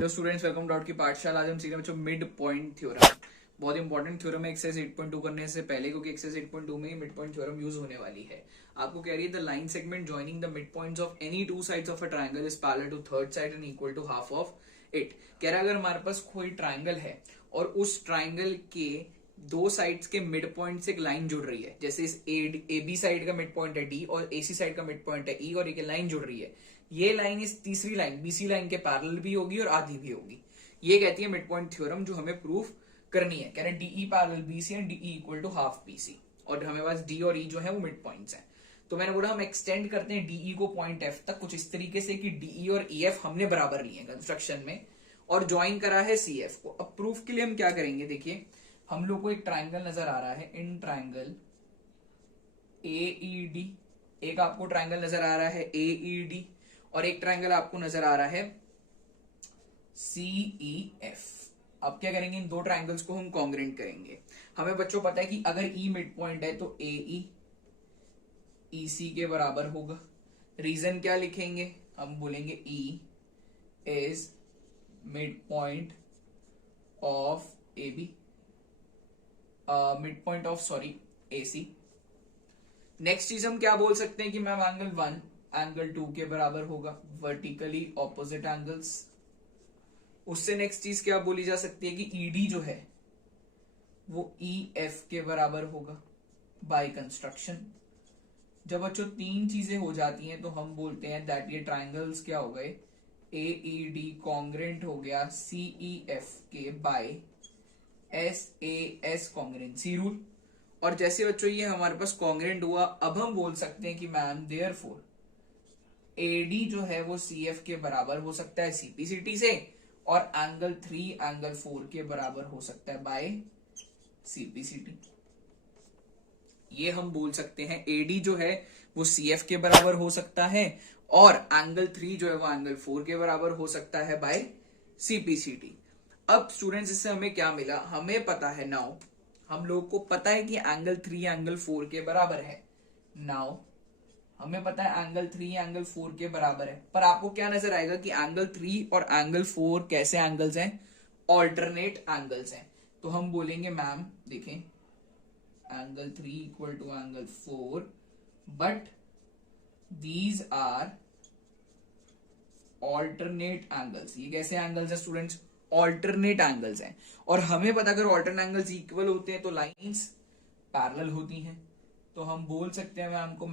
Hello students, welcome dot की पाठशाला। आज हम सीख रहे बच्चों मिड पॉइंट थ्योरम। बहुत इंपॉर्टेंट थ्योरम है एक्सरसाइज 8.2 करने से पहले, क्योंकि एक्सरसाइज 8.2 में ही मिड पॉइंट थ्योरम यूज होने वाली है। आपको कह रही है the line segment joining the mid points of any two sides of a triangle is parallel to third side and equal to half of it. कह रहा है अगर हमारे पास कोई ट्रायंगल है और उस ट्रायंगल के दो साइड्स के मिड पॉइंट से एक लाइन जुड़ रही है, जैसे इस ए बी साइड का मिड पॉइंट है डी और ए सी साइड का मिड पॉइंट है ई, और एक लाइन जुड़ रही है, ये लाइन इस तीसरी लाइन बीसी लाइन के पैरेलल भी होगी और आधी भी होगी। ये कहती है मिड पॉइंट थ्योरम, जो हमें प्रूफ करनी है। कह रहे हैं DE parallel BC and DE equal to half BC, और हमें पास डी और ई जो है वो मिड पॉइंट्स हैं। तो मैंने बोला हम एक्सटेंड करते हैं डीई को पॉइंट एफ तक कुछ इस तरीके से कि डीई और ई एफ हमने बराबर लिए कंस्ट्रक्शन में और ज्वाइन करा है सी एफ को। अब प्रूफ के लिए हम क्या करेंगे, देखिए हम लोग को एक ट्राइंगल नजर आ रहा है, इन ट्राइंगल AED, एक आपको ट्राइंगल नजर आ रहा है AED और एक ट्राइंगल आपको नजर आ रहा है CEF। अब क्या करेंगे, इन दो ट्राइंगल्स को हम कॉन्ग्रेंट करेंगे। हमें बच्चों पता है कि अगर E मिड पॉइंट है तो AE EC के बराबर होगा। रीजन क्या लिखेंगे, हम बोलेंगे E is mid point of AB, mid point of AC। Next चीज हम क्या बोल सकते हैं कि मैम एंगल 1 एंगल 2 के बराबर होगा, वर्टिकली ऑपोजिट एंगल्स। उससे नेक्स्ट चीज क्या बोली जा सकती है कि ED जो है वो EF के बराबर होगा बाय कंस्ट्रक्शन। जब बच्चों तीन चीजें हो जाती हैं तो हम बोलते हैं दैट ये ट्राइंगल्स क्या हो गए, AED कॉन्ग्रेंट हो गया CEF के बाय SAS कॉन्ग्रेंसी रूल। और जैसे बच्चों ये हमारे पास कॉन्ग्रेंट हुआ, अब हम बोल सकते हैं कि मैम देयरफॉर AD जो है वो CF के बराबर हो सकता है CPCT से, और एंगल 3 एंगल 4 के बराबर हो सकता है बाय CPCT। ये हम बोल सकते हैं AD जो है वो CF के बराबर हो सकता है और एंगल 3 जो है वो एंगल 4 के बराबर हो सकता है बाय CPCT। अब स्टूडेंट्स इससे हमें क्या मिला, हमें पता है नाउ, हम लोग को पता है कि एंगल 3 एंगल 4 के बराबर है। नाउ हमें पता है एंगल 3 एंगल 4 के बराबर है, पर आपको क्या नजर आएगा कि एंगल 3 और एंगल 4 कैसे एंगल्स हैं, ऑल्टरनेट एंगल्स हैं। तो हम बोलेंगे मैम देखें angle 3 equal to angle 4 but these are alternate angles. ये कैसे एंगल्स हैं स्टूडेंट्स, ऑल्टरनेट एंगल्स हैं। और हमें पता अगर ऑल्टरनेट एंगल्स इक्वल होते हैं तो लाइंस पैरेलल होती हैं। तो हम बोल सकते हैं मैम को,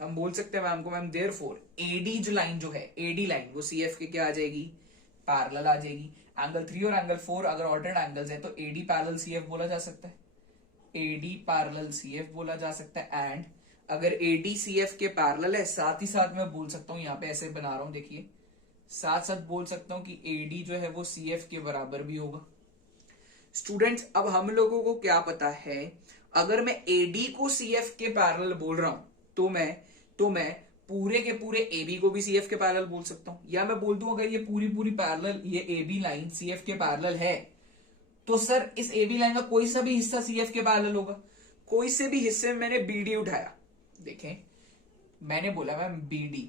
हम बोल सकते हैं मैम को, मैम देयरफॉर AD जो लाइन जो है AD लाइन वो CF के क्या आ जाएगी, पैरेलल आ जाएगी। एंगल 3 और एंगल 4 अगर ऑल्टरनेट एंगल्स हैं तो AD पैरेलल CF बोला जा सकता है, AD पैरेलल CF बोला जा सकता है। एंड अगर AD CF के पैरेलल है, साथ ही साथ मैं बोल सकता हूं, यहां पे ऐसे बना रहा हूं देखिए, साथ साथ बोल सकता हूं कि AD जो है वो CF के बराबर भी होगा। स्टूडेंट्स अब हम लोगों को क्या पता है, अगर मैं AD को CF के पैरेलल बोल रहा हूं तो मैं पूरे के पूरे AB को भी CF के पैरेलल बोल सकता हूं, या मैं बोल दूं अगर ये पूरी पूरी पैरेलल ये AB लाइन CF के पैरेलल है तो सर इस AB लाइन का कोई सा भी हिस्सा CF के पैरेलल होगा। कोई से भी हिस्से में मैंने BD उठाया, देखें मैंने बोला मैम BD,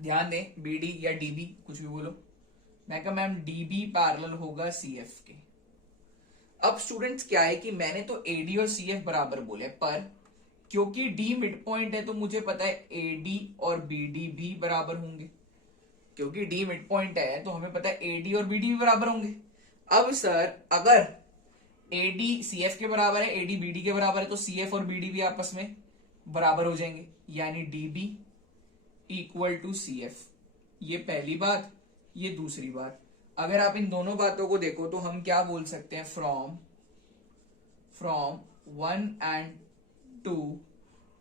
ध्यान दें BD या DB कुछ भी बोलो, मैं कहा मैम DB पैरेलल होगा CF के। अब स्टूडेंट्स क्या है कि मैंने तो AD और CF बराबर बोले, पर क्योंकि D मिड पॉइंट है तो मुझे पता है AD और BD भी बराबर होंगे। क्योंकि D मिड पॉइंट है तो हमें पता है AD और BD भी बराबर होंगे। अब सर अगर AD CF के बराबर है, AD BD के बराबर है, तो CF और BD भी आपस में बराबर हो जाएंगे, यानी DB इक्वल टू CF। ये पहली बात। ये दूसरी बात, अगर आप इन दोनों बातों को देखो तो हम क्या बोल सकते हैं, from 1 and 2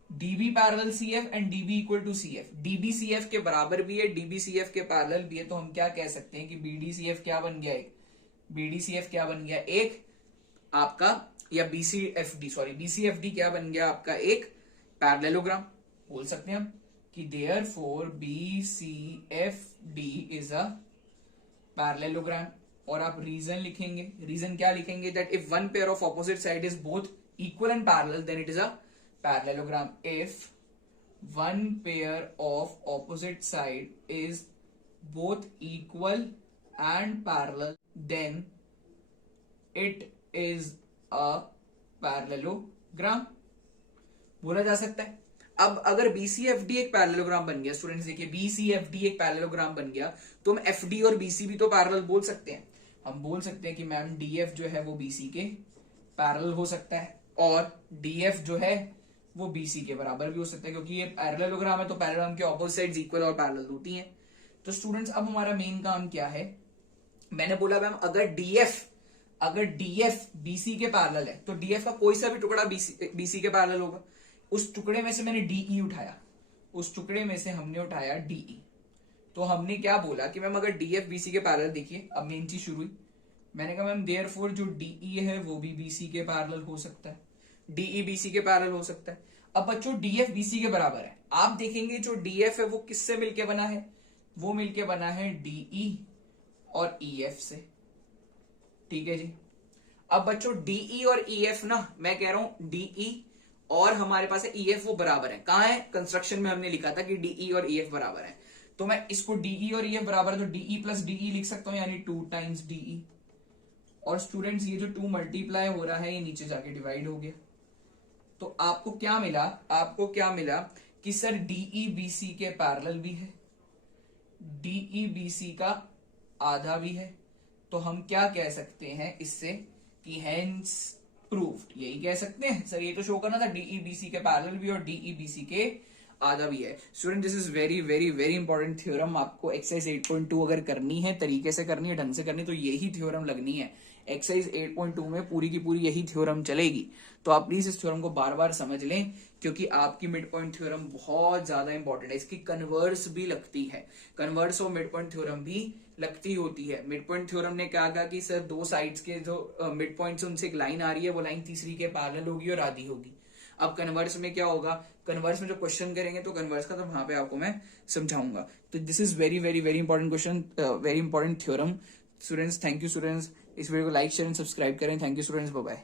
DB parallel CF and DB equal to CF। DB CF के बराबर भी है, DB CF के पैरेलल भी है, तो हम क्या कह सकते हैं कि BD CF क्या बन गया, एक BD CF क्या बन गया, एक आपका, या BCFD क्या बन गया आपका, एक पैरेललोग्राम। बोल सकते हैं हम कि therefore BCFD is a parallelogram. और आप रीजन लिखेंगे, रीजन क्या लिखेंगे, that if one pair of opposite side is both equal and parallel then it is a parallelogram. If one pair of opposite side is both equal and parallel, then it is a parallelogram बोला जा सकता है। अब अगर BCFD एक parallelogram बन गया, students देखिए BCFD एक पैरेललोग्राम बन गया, तो हम FD और BC भी तो पैरेलल बोल सकते हैं। हम बोल सकते हैं कि मैम DF जो है वो BC के पैरेलल हो सकता है और DF जो है वो BC के बराबर भी हो सकता है, क्योंकि ये पैरेललोग्राम है तो पैरेललोग्राम के ऑपोजिट साइड्स इक्वल और पैरेलल होती हैं। तो स्टूडेंट्स अब हमारा मेन काम क्या है, मैंने बोला मैम अगर DF BC के पैरेलल है तो DF का कोई सा भी टुकड़ा BC के पैरेलल होगा। उस टुकड़े में से मैंने DE उठाया, उस टुकड़े में से हमने उठाया DE, तो हमने क्या बोला कि मैम अगर DF BC के पैरेलल, देखिए अब मेन चीज शुरू हुई, मैंने कहा मैम देयरफॉर जो DE है वो भी BC के पैरेलल हो सकता है, DE BC के पैरेलल हो सकता है। अब बच्चों DF BC के बराबर है, आप देखेंगे जो DF है वो किससे मिलके बना है, वो मिलके बना है DE और EF से, ठीक है जी। अब बच्चों DE और EF ना, मैं कह रहा हूं DE और हमारे पास है EF वो बराबर है, कहां है, कंस्ट्रक्शन में हमने लिखा था कि DE और EF बराबर है, तो मैं इसको DE और EF बराबर है तो DE प्लस DE लिख सकता हूं, यानी 2 टाइम्स DE। और स्टूडेंट्स ये जो 2 मल्टीप्लाई हो रहा है ये नीचे जाके डिवाइड हो गया, तो आपको क्या मिला कि सर DE BC के पैरेलल भी है, DE BC का आधा भी है, तो हम क्या कह सकते हैं इससे कि हेंस प्रूव्ड, यही कह सकते हैं सर, ये तो शो करना था DE BC के पैरेलल भी और DE BC के आधा भी है। Student this is very very very important theorem, आपको एक्सरसाइज 8.2 अगर करनी है, तरीके से करनी है, ढंग से करनी है, तो यही थ्योरम लगनी है। एक्सरसाइज 8.2 में पूरी की पूरी यही थ्योरम चलेगी, तो आप प्लीज इस थ्योरम को बार बार समझ लें, क्योंकि आपकी मिड पॉइंट थ्योरम बहुत ज्यादा इंपॉर्टेंट है। इसकी कन्वर्स भी लगती है, कन्वर्स और मिड पॉइंट थ्योरम भी लगती होती है। मिड पॉइंट थ्योरम ने क्या कहा कि सर दो साइड्स के जो मिड पॉइंट्स उनसे एक लाइन आ रही है, वो लाइन तीसरी के पैरेलल होगी और आधी होगी। अब कन्वर्स में क्या होगा, कन्वर्स में जो क्वेश्चन करेंगे तो कन्वर्स का तो वहां पे आपको मैं समझाऊंगा। तो this is very very very important question, very important theorem. Students thank you students, इस वीडियो को लाइक शेयर एंड सब्सक्राइब करें। Thank you students, bye bye.